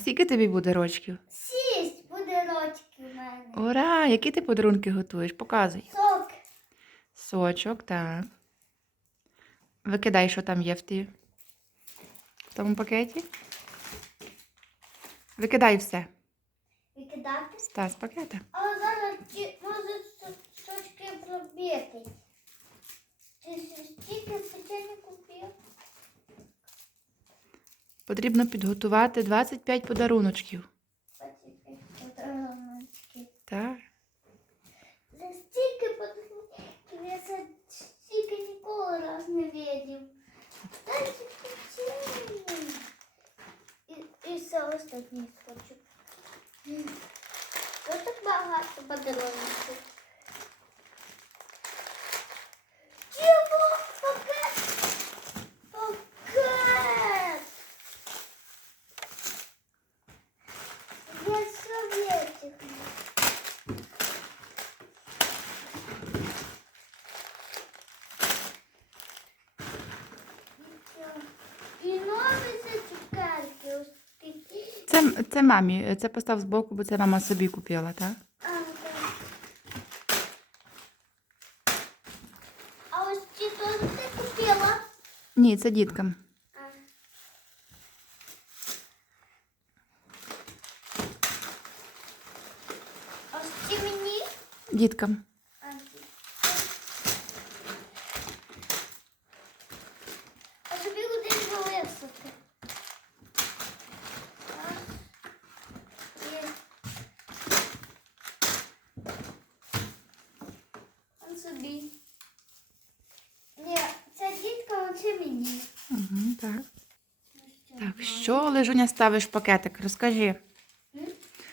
Скільки тобі буде рочків? Шість буде рочків в мене. Ура! Які ти подарунки готуєш? Показуй. Сок. Сочок, так. Викидай, що там є в, ті... в тому пакеті. Викидай все. Викидати. Стас, пакета. Але зараз ті- може со- сочки пробити. Ти ж стільки печення купив? Потрібно підготувати 25 подаруночків. Так. За стільки подарунків я за стільки ніколи раз не видів. І, і все остальне хочу. Ось так багато подарунків. Чого? Пакет! Пакет! Я советик. І нові це цукерки. Ось такі. Це, це мамі. Це постав збоку, бо це мама собі купила, так? А, так. А ось ці теж ти купила? Ні, це діткам. А. А ось ці мені? Діткам. А, ці. А собі кудись вивисити. Раз. Є. Он собі. Ні, це дітка, а це мені. Угу, так. Так, що Лежуня ставиш в пакетик? Розкажи.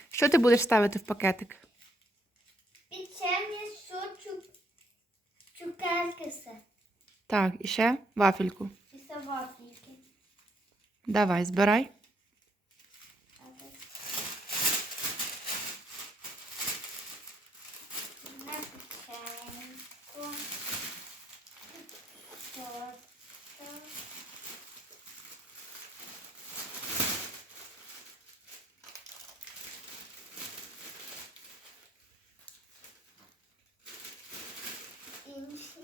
Що ти будеш ставити в пакетик? Печення, цукерки все. Так, і ще вафельку. І савафліки. Давай, збирай. На печеньку. Торта. Інші.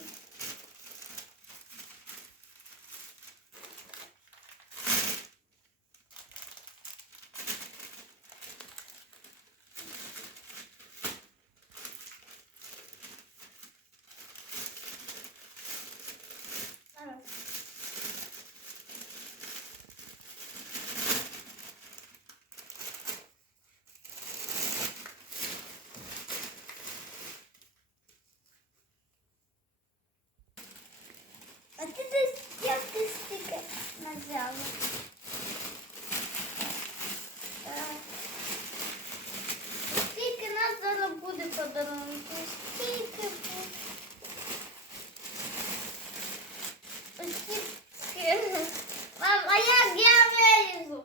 Зараз. А ти десь як ти стільки взяла? Так. Скільки нас зараз буде подарунки? Скільки буде? Ось скільки. Мам, а як я вилізу?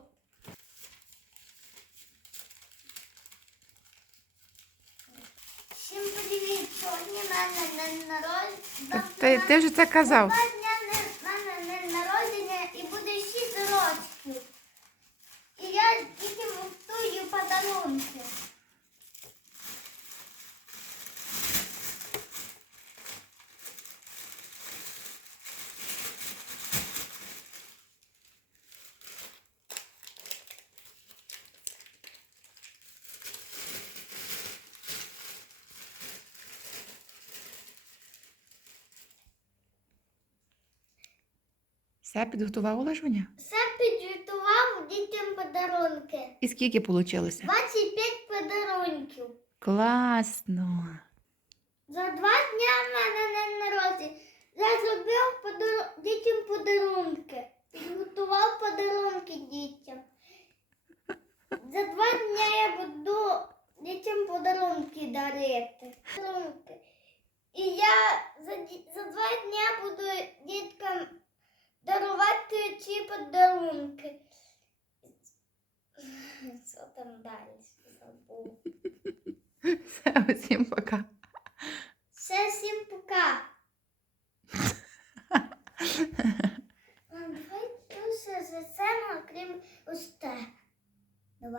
Всім привіт! Сьогодні мене день народження. Ти, ти вже це казав. Два дня в мене день народження і буде шість років. І я тільки готую подарунки. Все підготував Лежуня? Все підготував дітям подарунки. І скільки вийшло? 25 подарунків. Класно. За два дня в мене день народження. Я зробив подар... дітям подарунки. Підготував подарунки дітям. За два дня я буду дітям подарунки дарити. Подарунки. І я за, за два дня буду діткам дарувати ці подарунки. Що там далі? Забув. Все, усім пока. Все, всім пока. Мам, давай все звисемо, крім ось те.